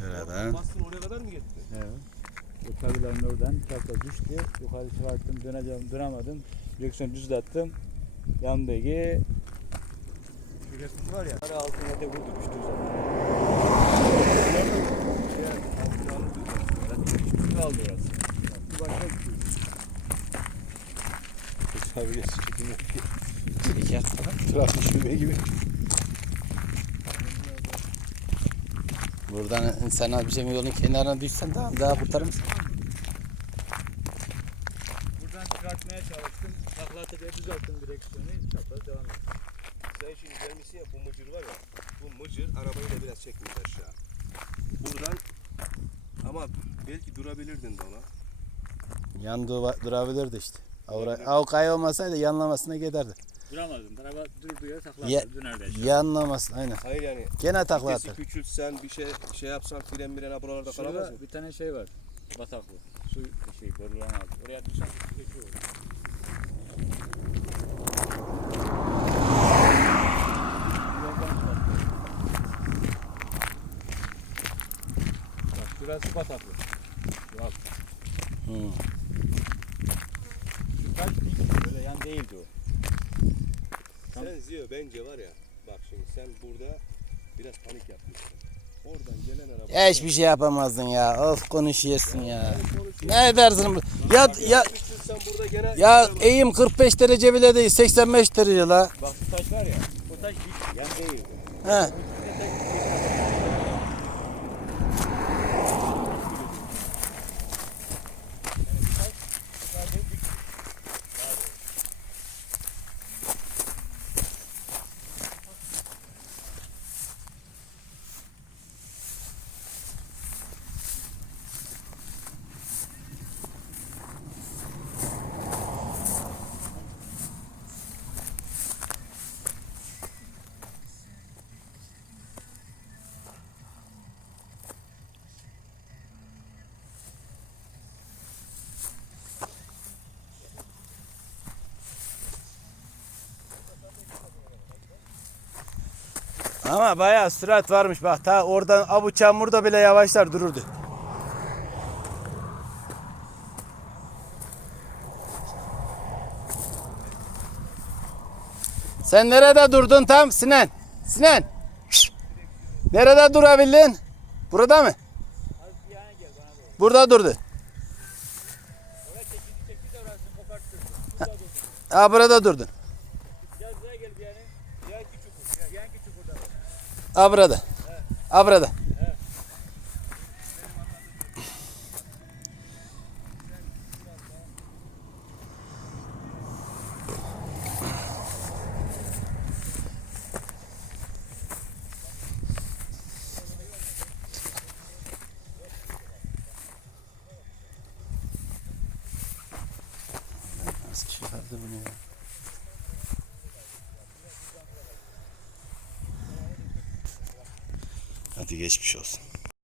Şuradan. Bastın oraya kadar mı gitti? Evet. O tabilerin oradan çapta düştü. Yukarı çıkarttım döneceğim dönemedim. Direksiyonu düzlettim. Yandaki şu resmi var ya. Hani altına da vurdu düştü zaten. Kaldı orası. Bir başka bir şey. Tabii çekim yok ki. Çeker. Trafik şube gibi. Buradan sen abi şey yolun kenarına düşsen daha kurtarır mısın? Buradan çıkartmaya çalıştım. Taklatı diye düzelttim direksiyonu. Çapraz devam ettim. Sen şimdi gelmişsin ya bu mıcır var ya. Bu mıcır arabayı da biraz çekmiş aşağı. Buradan ama belki durabilirdin de ona. Yan du- durabilirdi işte. Avra, av olmasaydı yanlamasına giderdi. Duramadım. Araba durduğu yere taklattı. Ya- Dönerdi aşağı. Yanlaması aynen. Hayır yani Gene takla vitesi atar. küçültsen bir şey şey yapsan fren mirene buralarda kalamaz mı? Şurada bir tane şey var. Bataklı. Su şey borulan altı. Oraya düşen su geçiyor. Bak şurası bataklı. Bak Hı. şu kaç dik böyle yan değildi o. Ziyo bence var ya bak şimdi sen burada biraz panik yapmışsın. Oradan gelen araba Hiçbir şey yapamazdın ya. Of konuşuyorsun ya. Ne edersin? Ya ya sen burada gene ya eğim 45 derece bile değil 85 derece la. Bak bu taş var ya. O taş dik yan değil. He. Ama bayağı sürat varmış bak ta oradan abu çamurda bile yavaşlar dururdu. Sen nerede durdun tam Sinan? Sinan. Nerede durabildin? Burada mı? Burada durdu. Ha burada durdun. Gel buraya gel bir yani. Yan küçük. Yan küçük burada. Ha burada. Ha burada. Nasıl çıkardı bunu ya? Hadi geçmiş olsun.